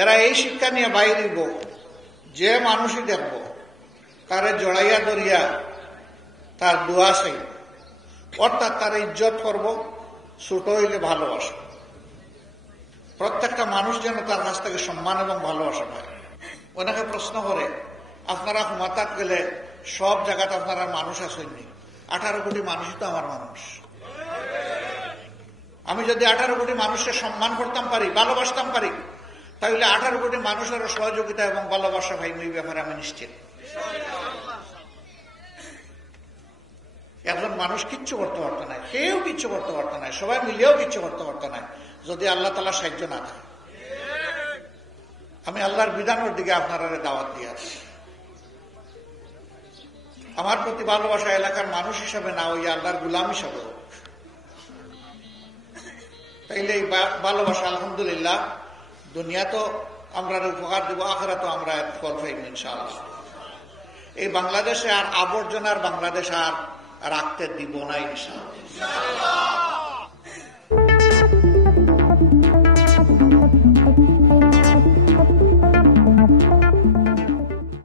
এরা এই শিক্ষা নিয়ে বাইরিব, যে মানুষই দেখব তারে জড়াইয়া ধরিয়া তার দোয়া চাই, অর্থাৎ তার ইজ্জত করব, ছোট হইলে ভালোবাসব। প্রত্যেকটা মানুষ যেন তার কাছ থেকে সম্মান এবং ভালোবাসা পায়। অনেকে প্রশ্ন করে, আপনারা ক্ষমতাত গেলে সব জায়গাতে আপনারা মানুষ আসেননি, 18 কোটি মানুষই তো আমার মানুষ। আমি যদি 18 কোটি মানুষের সম্মান করতাম পারি, ভালোবাসতাম পারি, তাহলে 18 কোটি মানুষের সহযোগিতা এবং ভালোবাসা ভাই এই ব্যাপারে আমি নিশ্চিত। একজন মানুষ কিচ্ছু করতে পারতো না, কেউ কিচ্ছু করতে পারতো না, সবাই মিলেও কিচ্ছু করতে পারতো না যদি আল্লাহ তাআলা সাহায্য না থাকে। আমি আল্লাহর বিধানের দিকে আপনারা দাওয়াত দিয়ে আছি। আমার প্রতি ভালোবাসা এলাকার মানুষ হিসাবে না, ওই আল্লাহর গুলাম হিসাবে। তাইলে এই ভালোবাসা আলহামদুলিল্লাহ দুনিয়া তো আমরা উপকার দেবো, আখিরাত তো আমরা ফল পাইব ইনশাআল্লাহ। এই বাংলাদেশে আর আবর্জনার বাংলাদেশ আর রাখতে দিব না ইনশাআল্লাহ।